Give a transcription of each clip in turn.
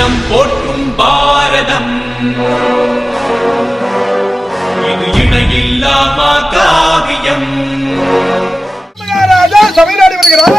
அகிலம் போற்றும் பாரதம். இது இணையில்லா காவியம் வருகிறார்?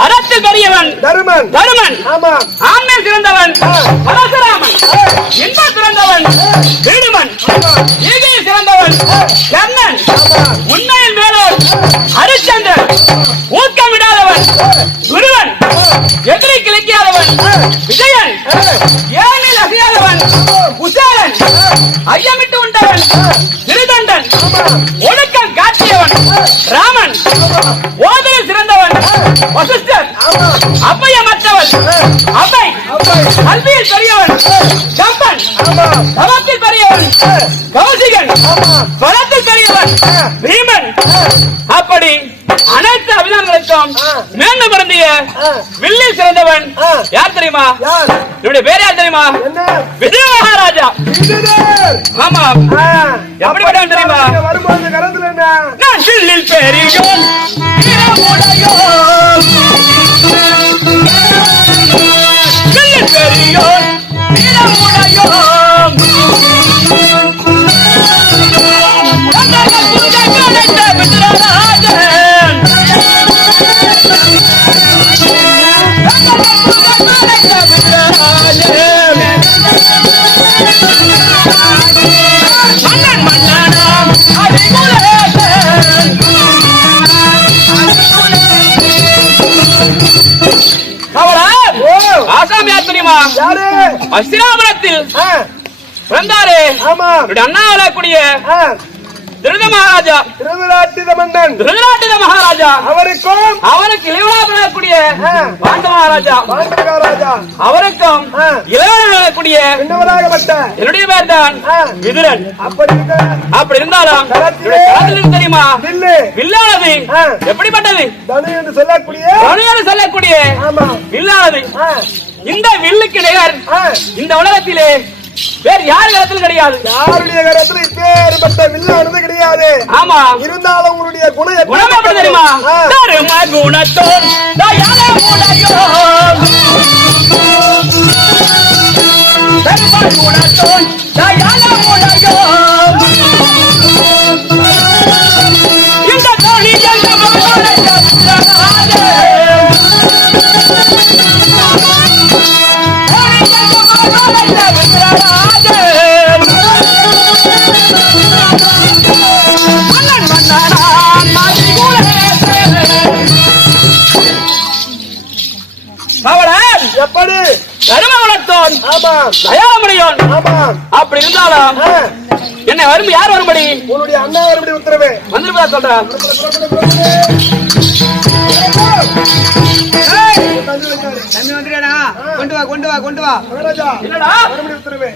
அறத்தில் பெரியவன் தருமன். தருமன் ஆமா ஆண்மையில் சிறந்தவன் கர்ணன் உண்மையில் மேலோர் ஹரிச்சந்திரன். ஊக்கம் விடாதவன். குருவன் எதிரி கிழக்கியாதவன். விஜயன். ஏனில் அசையாதவன். குசேலன் ஐயமிட்டு உண்டவன். திருதண்டன். ஒழுக்கம் காட்டியவன். ராமன். ஓதனை சிறந்தவன். வசிஷ்டர் அப்பையமற்றவன். அவை கல்வியில் பெரியவன். கம்பன் தவத்தில் பெரியவன். கௌசிகன். பீமன் அப்படி அனைத்து அபிதானங்களுக்கும் ஆ. மேன்மை பொருந்திய ஆ. வில்லில் சிறந்தவன். யார் தெரியுமா? இவருடைய பேர் யார் தெரியுமா? விஜய மகாராஜா ஆமா எப்படிப்பட்டவன் தெரியுமா? நான் வில்லில் பெரியோன். அஸ்தினாபுரத்தில் பிறந்தாரு. ஆமா அண்ணா வரக்கூடிய ஆ, திருத மகாராஜா. திருவிழாட்டித மன்னன். திருநாட்டித மகாராஜா. அவருக்கும் அவருக்கு இளைவனாக வரக்கூடிய ஆ. பாண்ட மகாராஜா. பாண்டவராஜா அவருக்கும் ஆ. இளைவனாக வரக்கூடிய பின்னவராகப்பட்ட என்னுடைய பேர் தான். விதுரன். அப்படி அப்படி இருந்தாலும் களத்திலே தெரியுமா? வில்லு வில்லானது. எப்படிப்பட்டது? தனு என்று சொல்லக்கூடிய கருணையோடு சொல்லக்கூடிய ஆமா. வில்லானது. இந்த வில்லுக்கு நிகர் இந்த உலகத்திலே வேறு யார் களத்தில் கிடையாது. யாருடைய கரத்துல இப்பேற்பட்ட வில்லு அணுது கிடையாது. ஆமா. இருந்தாலும் உங்களுடைய குணம் குணம் எப்படி தெரியுமா? தரும குணத்தோன் தயால உடையோன் தரும குணத்தோன் தயால அவளன் எப்படி தருமகுலத்தோன் ஆமா. தயாமுடையோன் ஆமா. அப்படி இருந்தாலும் என்னை வரும் யார் வரும்படி? உன்னுடைய அண்ணா வரும்படி உத்தரவு. வந்துருப்பா சொல்றேன் தம்பி கொண்டு வா கொண்டு வா கொண்டு வா. என்னடா? வரும்படி உத்தரவு.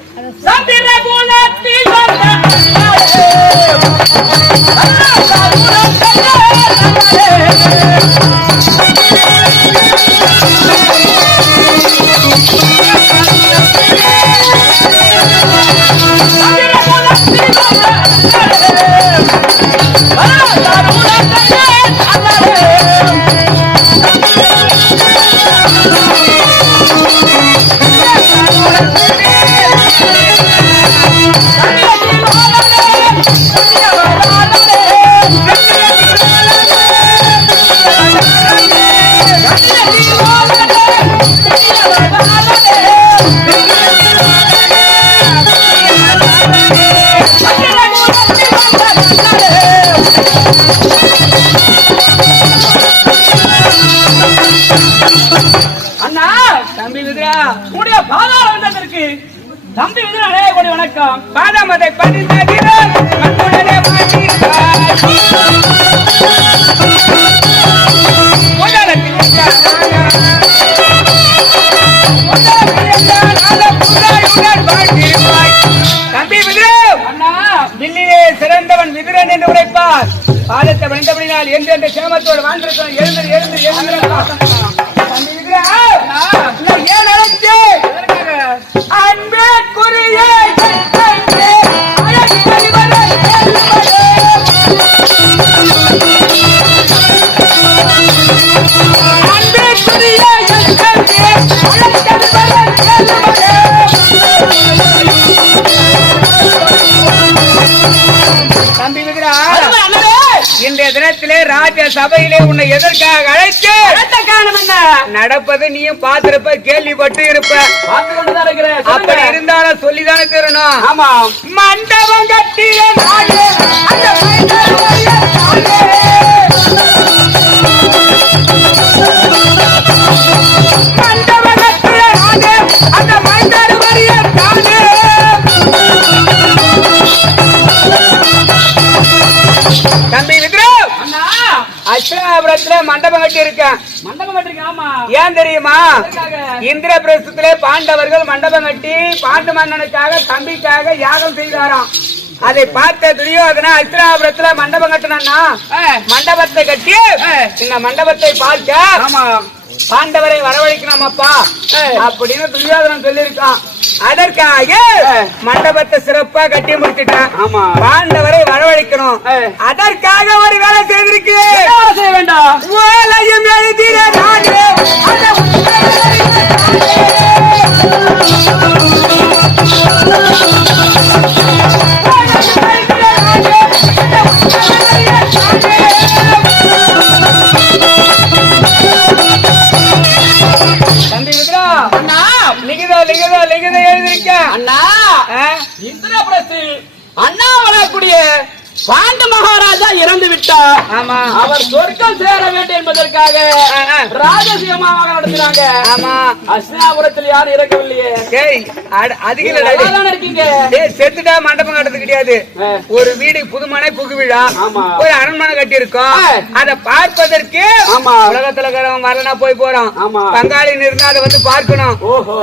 முதலத்தில் நின்றானாக புறாயுடன் வாழ்ந்திருப்பாய். தம்பி விதுரு அண்ணா வில்லிலே சிறந்தவன் விதுரன் என்று உரைப்பார். பாதத்தை வணிந்தபடினால் என்று சேமத்தோடு வாழ்ந்திருக்கிறோம் எழுந்து எழுந்து எழுந்து சபையிலே உன்னை எதற்காக அழைத்து நடப்பது நீயும் பார்த்திருப்ப கேள்விப்பட்டு இருப்ப. அப்படி. இருந்தாலும் சொல்லிதானே தரணும். ஆமா. மண்டபம் கட்டிய. மண்டபம். தம்பி அஸ்லாபுரத்துல மண்டபம் கட்டி இருக்கேன் மண்டபம் கட்டிருக்கேன் ஏன் தெரியுமா? எதற்காக? இந்திரபிரசத்திலே பாண்டவர்கள் மண்டபம் கட்டி பாண்டு மன்னனுக்காக தம்பிக்காக யாகம் செய்தாராம். அதை பார்த்த துரியோதனா அஸ்திராபுரத்துல மண்டபம் கட்டினா மண்டபத்தை கட்டி இந்த மண்டபத்தை பார்க்க ஆமா. பாண்டவரை வரவழைக்கணும் அப்பா அப்படின்னு துரியோதனன் சொல்லியிருக்கான். அதற்காக மண்டபத்தை சிறப்பா கட்டி முடிச்சிட்டான் ஆமா. பாண்டவரை வரவழைக்கணும். அதற்காக ஒரு வேலை செய்திருக்கு. செய்ய வேண்டாம்? ஓலையும் எழுதிட நாடு லிகிதம் லிகிதம் லிகிதம் எழுதிருக்க அண்ணா ஆ? இந்திரபிரஸ்தில் அண்ணா வரக்கூடிய பாண்டு மகாராஜா இறந்து விட்டார் ஆமா அவர் சொர்க்கம் சேர வேண்டும் என்பதற்காக. ராஜசியமாக நடத்தினாங்க ஆமா அஸ்னாபுரத்தில் யாரும் இறக்கவில்லையே அட- அதுக்கு நல்லாதானே இருக்கீங்க செத்துட்டா மண்டபம் கட்டுறது கிடையாது. ஒரு வீடு புதுமனை புகு விழா. ஒரு அரண்மனை கட்டி இருக்கோம். அத பார்ப்பதற்கு ஆமா. உலகத்துல இருக்கிறவன் வரனா போய் போறான் ஆமா. பங்காளி இருந்தா அதை வந்து பார்க்கணும்.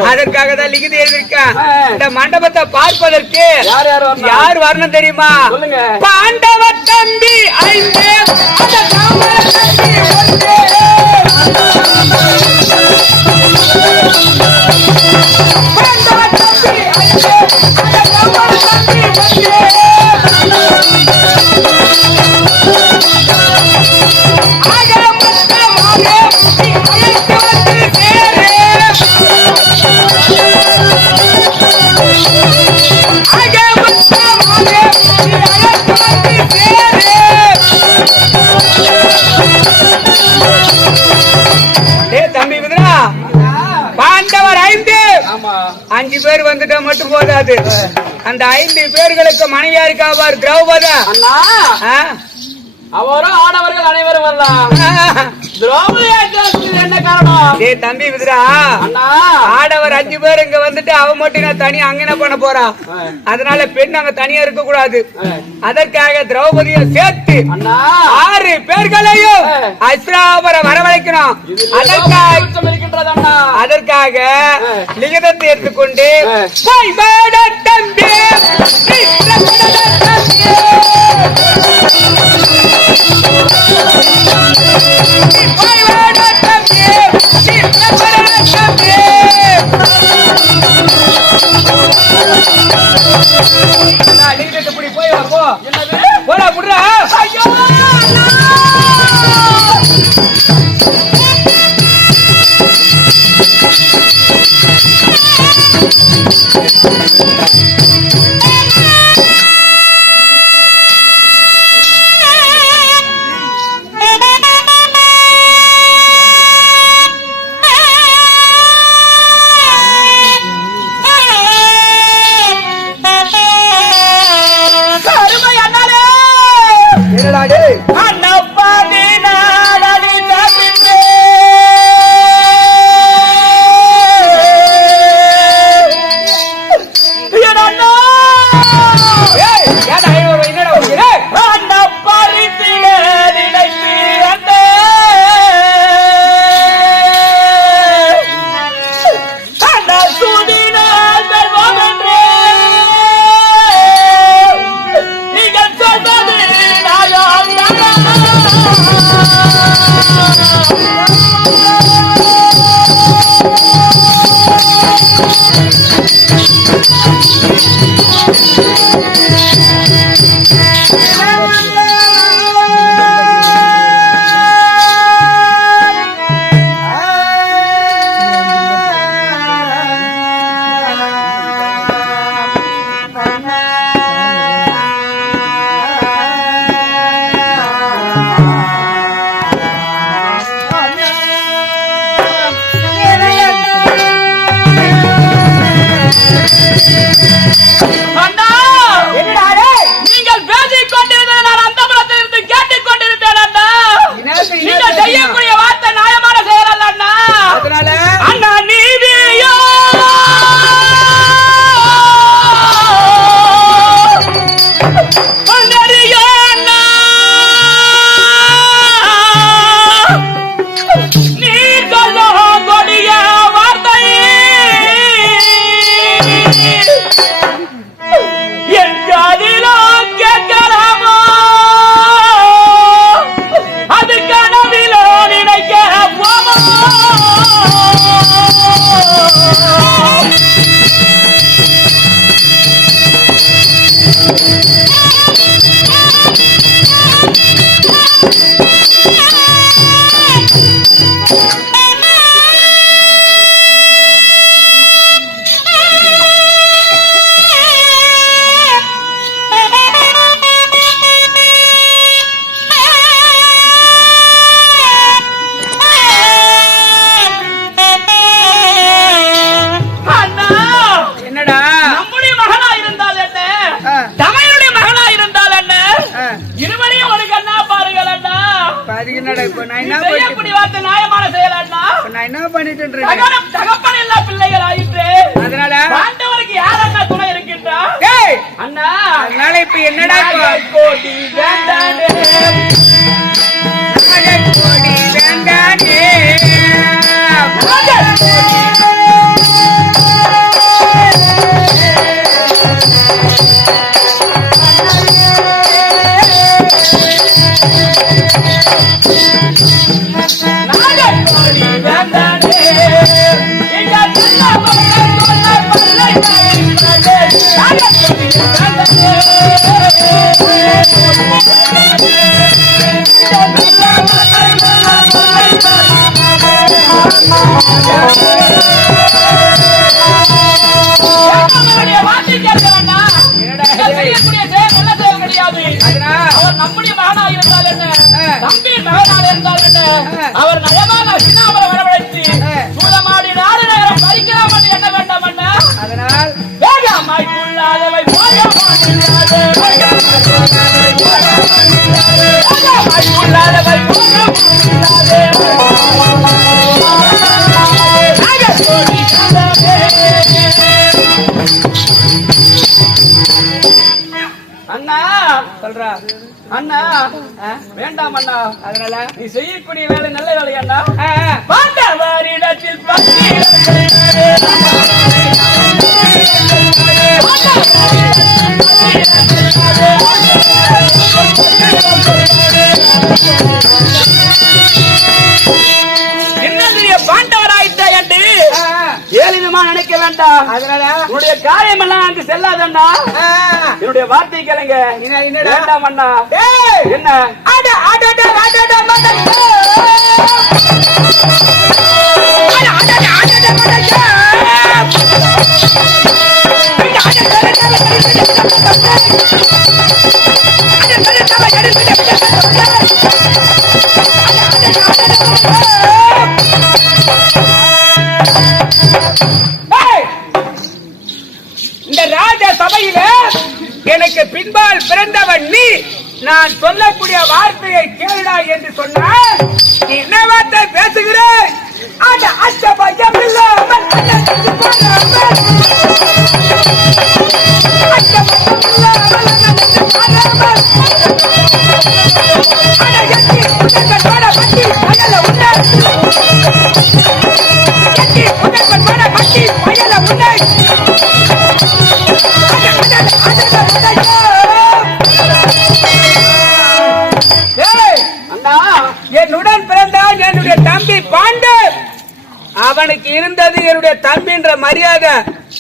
அதற்காக தான் லிகிதி எழுதியிருக்கேன். இந்த மண்டபத்தை பார்ப்பதற்கு? யார் வரணும் தெரியுமா ஆண்டவர் தம்பி ஐந்து அந்த ராமர தம்பி ஒன்று. பாண்டவ தம்பி ஐந்து அந்த ராமர தம்பி ஒன்று. பாண்டவர் ஐந்து. அஞ்சு பேர் வந்துட்டா மட்டும் போதாது. அந்த ஐந்து பேர்களுக்கு மனைவியா இருக்காவார் திரௌபதா. அண்ணா. ஆ? அவரும் ஆடவர்கள் அனைவரும் வரலாம் தம்பி விதுரா அண்ணா. ஆடவர் அஞ்சு பேர் இங்க வந்துட்டு அவ மட்டும் நான் தனியா அங்க என்ன பண்ண போறா? அதனால பெண் அங்க தனியா இருக்க கூடாது. அதற்காக திரௌபதியை சேர்த்து ஆறு பேர்களையும் அஸ்ராபர வரவழைக்கணும். அதற்காக அதற்காக லிகிதத்தை எடுத்துக்கொண்டு போய் வாட தம்பி. நீ பிரபலன தம்பி. நீ போய் வாட தம்பி நீ பிரபலன தம்பி. நான் லிகிதத்தை பிடி, போய் வா, போ. போடா, புடுறா. ஐயோ, அண்ணா. Yeah. Hey! நம்முடைய மகனாக இருந்தால் என்ன தம்பியின் மகனாக இருந்தால் என்ன அவர் நயமான சின்னாமலை வரவழைத்து சூழமாடி நாடு நகரம் பறிக்கலாம் என்று என்ன வேண்டாம் என்ன அதனால் வேகமாய் உள்ளாதவை உள்ளாதவை உள்ளாதவை அண்ணா! சொல்றா. அண்ணா வேண்டாம் அண்ணா. அதனால? நீ செய்யக்கூடிய வேலை நல்ல வேலை அண்ணா? பாண்டவாரிடத்தில் பாண்டவராயிட்டா என்று கேலிவிமா நினைக்கலாம்டா அதனால உன்னுடைய காரியம் எல்லாம் அங்கு செல்லாதண்டா என்னுடைய வார்த்தை கேளுங்க என்னடா மண்ணா என்ன அட அட அட அட அட Oh! பின்பால் பிறந்தவன் நீ. நான் சொல்லக்கூடிய வார்த்தையை கேளுடா என்று சொன்னால் நீ என்ன வார்த்தை பேசுகிறேன்? அந்த மரியாதை.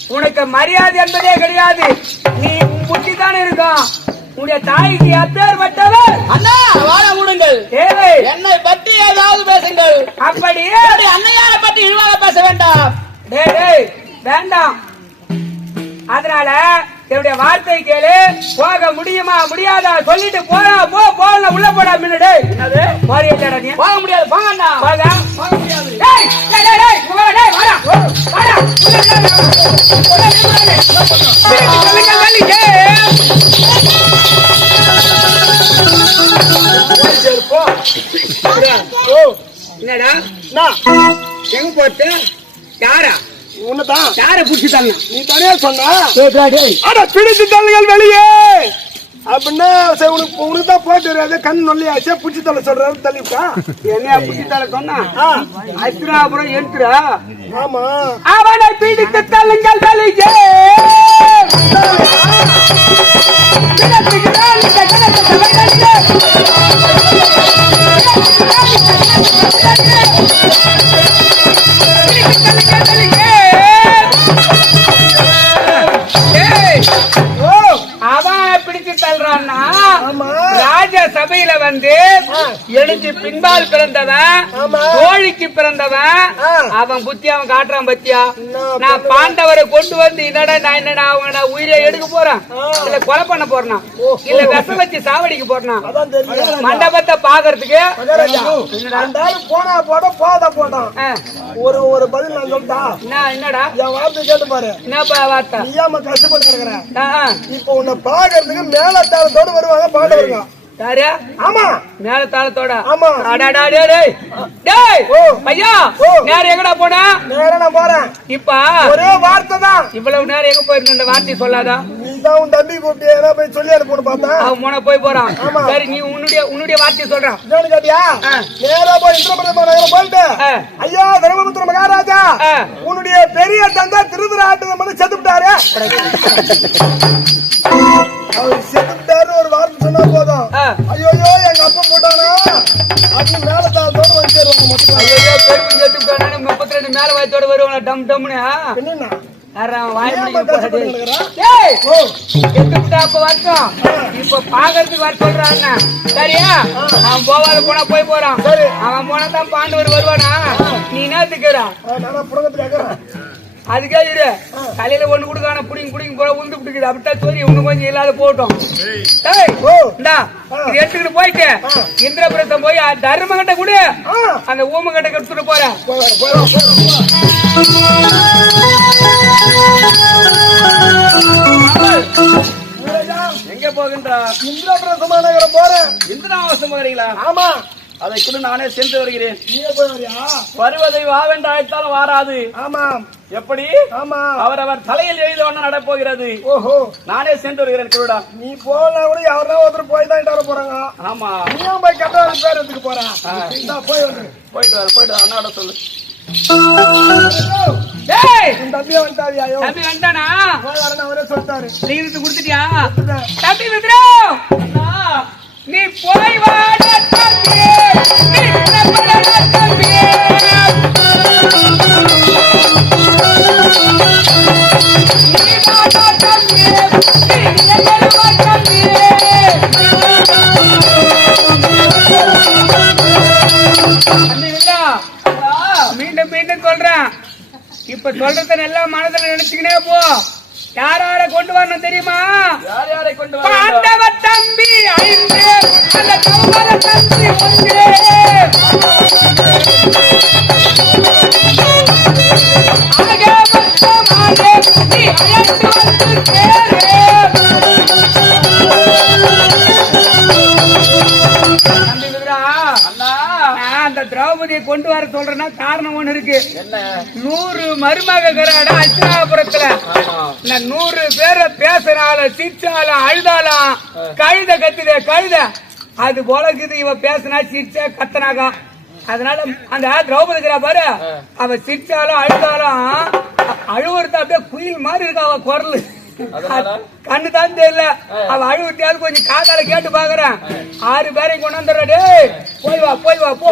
உனக்கு மரியாதை என்பதே கிடையாது. நீ புத்தி தானே இருக்கும் உன்னுடைய தாய்க்கு அப்பேற்பட்டவர். அண்ணா வாழ விடுங்கள் ஏழை என்னை பற்றி ஏதாவது பேசுங்கள். அப்படியே. அன்னையாரை பற்றி இழிவாக பேச வேண்டாம். டேய் டேய் வேண்டாம். அதனால என்னுடைய வார்த்தை கேளு போக முடியுமா முடியாதா சொல்லிட்டு போறா போ போல உள்ள போடா முன்னாடி என்னது போறியா நீ போக முடியாது போங்க அண்ணா போக போக முடியாது டேய் டேய் டேய் வாடா, டேய் வாடா வாடா என்னடா எங்க போட்டு யாரா உன்னதான். யார புடிச்சு தள்ளணும் நீ தனியா சொன்னா. அட பிடிச்சு தள்ளுங்கள் வெளியே. அப்படின்னா சரி உனக்கு உனக்கு தான் போட்டு வராது கண் நொல்லியாச்சே பிடிச்சி தள்ள சொல்றாரு தள்ளிவிட்டா என்ன புடிச்சு தள்ள சொன்னா? ஆ, அப்புறம் எடுத்துறா ஆமா. அவனை பிடித்து தள்ளுங்கள் வெளியே. சபையில வந்து எழுச்சி பின்பால் பிறந்தவன் ஆமா. தோழிக்கு பிறந்தவன். அவன் புத்தி அவன் காட்டுறான் பத்தியா? என்ன நான் பாண்டவரை கொண்டு வந்து என்னடா நான் என்னடா அவங்க நான் உயிரை எடுக்க போறேன். இல்ல கொலை பண்ண போறேனா இல்ல விஷம் வச்சு சாவடிக்க போறேனா மண்டபத்தை பாக்குறதுக்கு போனா போட போதா போட்டான் ஆ, ஒரு ஒரு பதில் நான் சொல்லிட்டா என்ன என்னடா? என் வார்த்தை கேட்டு பாரு. என்னப்பா வார்த்தை? நீ கஷ்டப்பட்டு ஆ. இப்போ உன்னை பாக்குறதுக்கு மேலத்தாளத்தோடு வருவாங்க பாண்டவருங்க. யாரு? ஆமா. மேல தாளத்தோட. ஆமா. அடாடா, டேய், டேய். ஐயா ஓ. நேரம் எங்கடா போனா? நேரா நான் போறேன். இப்ப. ஒரே வார்த்தை தான். இவ்வளவு நேரம் எங்க போயிருந்த? வார்த்தை சொல்லாதா? நீ தான் உன் தம்பி கூப்பிட்டு ஏன்னா போய் சொல்லி அனுப்பணும் பார்த்தா அவன் போன போய் போறான். சரி நீ உன்னுடைய உன்னுடைய வார்த்தையை சொல்றான் என்னன்னு கேட்டியா. நேரா போய் இந்திரபிரதம நகரம் போயிட்டு ஆ. ஐயா தர்மபுத்திர மகாராஜா. உன்னுடைய பெரிய தந்தா திருதராட்டு வந்து செத்து விட்டாரு அவர் செத்துட்டாரு ஒரு வார்த்தை சொன்னா போதும். ஐயோ எங்க அப்பா போட்டானா அப்படின்னு மேலத்தாளத்தோடு வந்து சேருவாங்க மொத்தம் ஐயோ பெருமை சேர்த்து விட்டானே முப்பத்தி ரெண்டு மேல வயத்தோட வருவாங்க டம் டம்னு? என்னன்னா சரியா? அவன் போவாத போனா போய் போறான். அவன் போனா தான் பாண்டவர் வருவானா? நீ புடகத்துக்காக அதுக்கே இரு. தலையில ஒண்ணு கொடுக்கான புடிங்க புடிங்க போல உந்து பிடிக்குது. அப்படித்தான் சொல்லி இன்னும் கொஞ்சம் இல்லாத இது எடுத்துக்கிட்டு போயிட்டு இந்திரபுரத்தம் போய் தர்மகட்ட கொடு. ஆ. அந்த ஊமகட்ட எடுத்துட்டு போறேன் எங்க போகின்றா இந்திரபிரதம நகரம் போறேன். இந்திராவாசம் போகிறீங்களா ஆமா. அதை கூட நானே சென்று வருகிறேன். நீயே போய் வரியா? வருவதை வாவென்று அழைத்தாலும் வாராது. ஆமா எப்படி? ஆமா. அவரவர் தலையில் எழுத ஒண்ணு நடப்போகிறது. ஓஹோ. நானே சென்று வருகிறேன் குருடா. நீ போனா கூட யாரா ஒருத்தர் போய் தான் போறாங்க. ஆமா. நீ ஏன் போய் கட்டாள பேர் எடுத்துக்க போற இந்தா போய் வந்து. போயிட்டு வர போயிட்டு வர அண்ணாட சொல்லு. தம்பியை வந்துட்டாரியா தம்பி வந்தானா? அவரே சொல்லிட்டாரு. நீங்க கொடுத்துட்டியா? கொடுத்துட்டேன். தம்பி விக்ரம் நீ போய் வாட தம்பி நீ தம்பி நீ தம்பி இப்ப சொல்றத நல்லா மனதுல நினைச்சுக்கினே போ. யார் யாரை கொண்டு வரணும் தெரியுமா? யார் யாரை கொண்டு? பாண்டவ தம்பி ஐந்து அந்த கௌரவ தம்பி ஒன்று. திரௌபதியை கொண்டு வர சொல்றேன்னா காரணம் ஒண்ணு இருக்கு. நூறு மருமகராட அச்சனாபுரத்துல இந்த நூறு பேரை பேசுறாலும் சிரிச்சாலும் அழுதாலும் கழுத கத்துதே கழுத. அது போல இருக்குது இவ பேசினா சிரிச்சா கத்தனாகா அதனால அந்த திரௌபதி இருக்கிறா பாரு. அவ சிரிச்சாலும் அழுதாலும் அழுவுறது அப்படியே குயில் மாதிரி இருக்கா அவ குரல். கண்ணு தான் தெரியல. அவ அழுவுட்டியாவது கொஞ்சம் காதால கேட்டு பாக்குறேன். ஆறு பேரையும் கொண்டு வந்துடுறா டேய். போய் வா போய் வா போ.